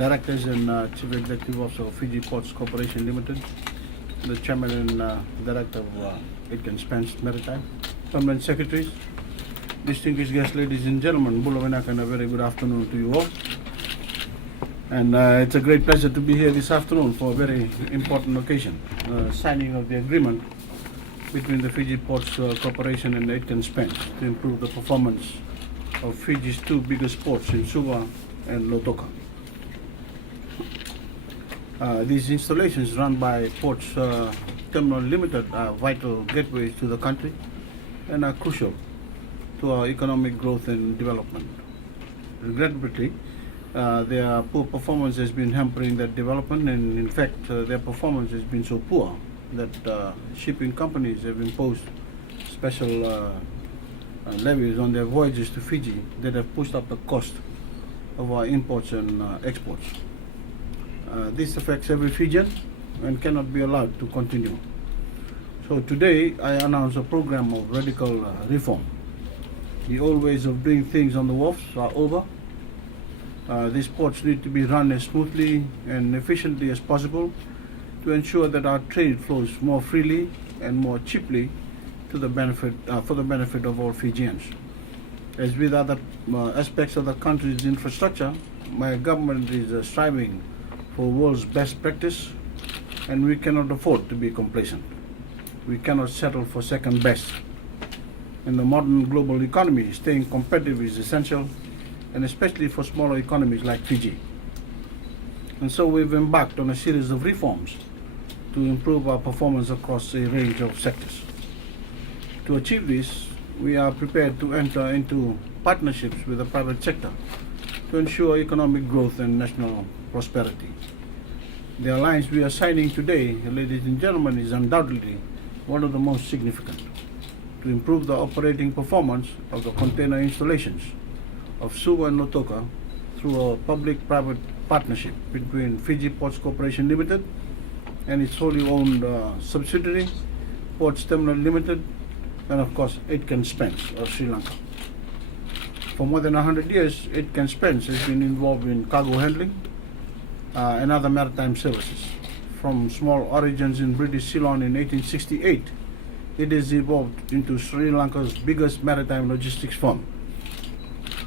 Directors and Chief Executive Officer of Fiji Ports Corporation Limited, the Chairman and Director of Aitken Spence Maritime, Permanent Secretaries, distinguished guests, ladies and gentlemen, Bulawanak, and a very good afternoon to you all. And it's a great pleasure to be here this afternoon for a very important occasion, signing of the agreement between the Fiji Ports Corporation and Aitken Spence to improve the performance of Fiji's two biggest ports in Suva and Lautoka. These installations run by Ports Terminal Limited are vital gateways to the country and are crucial to our economic growth and development. Regrettably, their poor performance has been hampering that development, and in fact their performance has been so poor that shipping companies have imposed special levies on their voyages to Fiji that have pushed up the cost of our imports and exports. This affects every Fijian and cannot be allowed to continue. So today I announce a program of radical reform. The old ways of doing things on the wharfs are over. These ports need to be run as smoothly and efficiently as possible to ensure that our trade flows more freely and more cheaply to the benefit, for the benefit of all Fijians. As with other aspects of the country's infrastructure, my government is striving for world's best practice, and we cannot afford to be complacent. We cannot settle for second best. In the modern global economy, staying competitive is essential, and especially for smaller economies like Fiji. And so we've embarked on a series of reforms to improve our performance across a range of sectors. To achieve this, we are prepared to enter into partnerships with the private sector to ensure economic growth and national prosperity. The alliance we are signing today, ladies and gentlemen, is undoubtedly one of the most significant to improve the operating performance of the container installations of Suva and Lautoka through a public-private partnership between Fiji Ports Corporation Limited and its wholly owned subsidiary, Ports Terminal Limited, and of course Aitken Spence of Sri Lanka. For more than 100 years, Aitken Spence has been involved in cargo handling and other maritime services. From small origins in British Ceylon in 1868, it has evolved into Sri Lanka's biggest maritime logistics firm,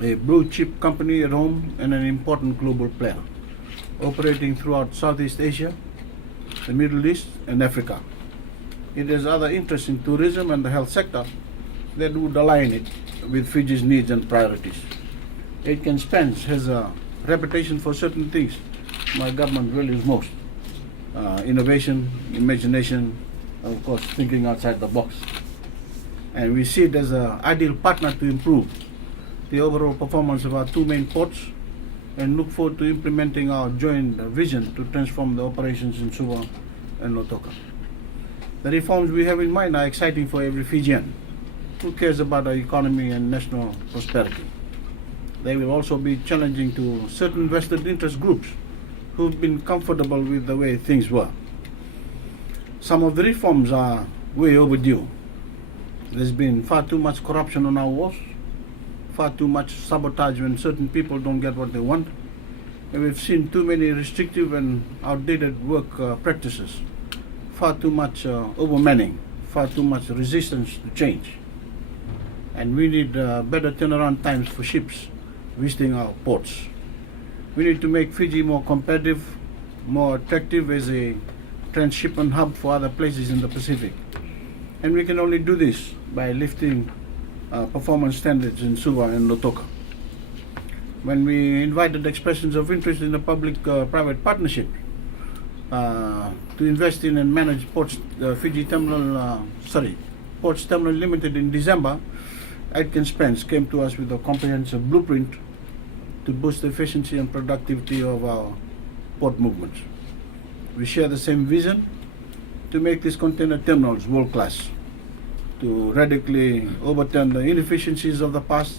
a blue chip company at home and an important global player, operating throughout Southeast Asia, the Middle East and Africa. It has other interests in tourism and the health sector that would align it with Fiji's needs and priorities. Aitken Spence has a reputation for certain things my government values most: innovation, imagination, and of course thinking outside the box. And we see it as an ideal partner to improve the overall performance of our two main ports and look forward to implementing our joint vision to transform the operations in Suva and Lautoka. The reforms we have in mind are exciting for every Fijian who cares about our economy and national prosperity. They will also be challenging to certain vested interest groups who've been comfortable with the way things were. Some of the reforms are way overdue. There's been far too much corruption on our wharves, far too much sabotage when certain people don't get what they want, and we've seen too many restrictive and outdated work practices, far too much overmanning, far too much resistance to change. And we need better turnaround times for ships visiting our ports. We need to make Fiji more competitive, more attractive as a transshipment hub for other places in the Pacific. And we can only do this by lifting performance standards in Suva and Lautoka. When we invited expressions of interest in the public-private partnership to invest in and manage Ports Terminal Limited in December, Aitken Spence came to us with a comprehensive blueprint to boost the efficiency and productivity of our port movements. We share the same vision to make these container terminals world-class, to radically overturn the inefficiencies of the past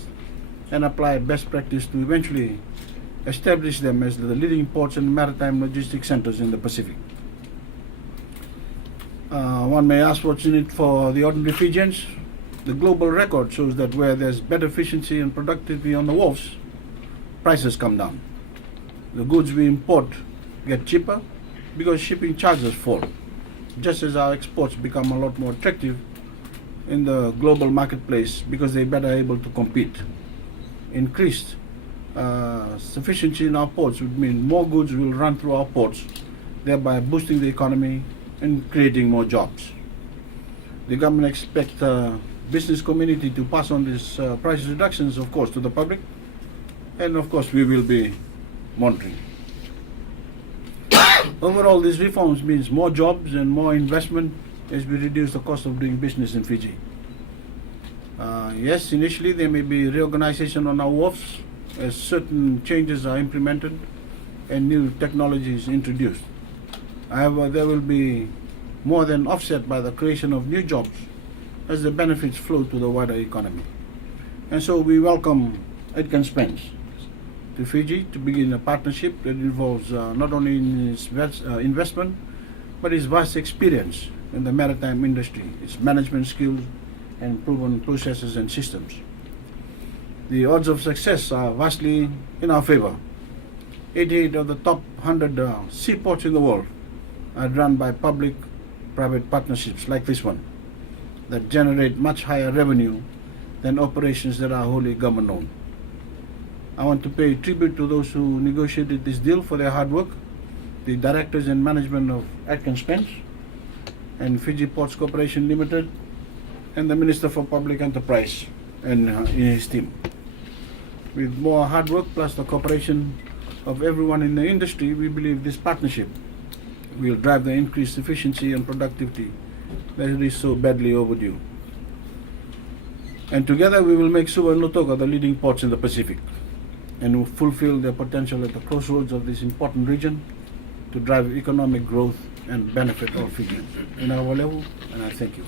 and apply best practice to eventually establish them as the leading ports and maritime logistics centers in the Pacific. One may ask what's in it for the ordinary Fijians. The global record shows that where there's better efficiency and productivity on the wharves, prices come down. The goods we import get cheaper because shipping charges fall, just as our exports become a lot more attractive in the global marketplace because they're better able to compete. Increased sufficiency in our ports would mean more goods will run through our ports, thereby boosting the economy and creating more jobs. The government expects the business community to pass on these price reductions, of course, to the public, and of course we will be monitoring. Overall, these reforms means more jobs and more investment as we reduce the cost of doing business in Fiji. Yes, initially there may be reorganization on our wharfs as certain changes are implemented and new technologies introduced. However, there will be more than offset by the creation of new jobs as the benefits flow to the wider economy. And so we welcome Aitken Spence to Fiji to begin a partnership that involves not only in his investment, but his vast experience in the maritime industry, its management skills, and proven processes and systems. The odds of success are vastly in our favor. 88 of the top 100 seaports in the world are run by public-private partnerships like this one that generate much higher revenue than operations that are wholly government-owned. I want to pay tribute to those who negotiated this deal for their hard work, the directors and management of Aitken Spence and Fiji Ports Corporation Limited, and the Minister for Public Enterprise and his team. With more hard work plus the cooperation of everyone in the industry, we believe this partnership will drive the increased efficiency and productivity that is so badly overdue. And together we will make Suva and Lautoka the leading ports in the Pacific and will fulfill their potential at the crossroads of this important region to drive economic growth and benefit all Fijians. In our level, and I thank you.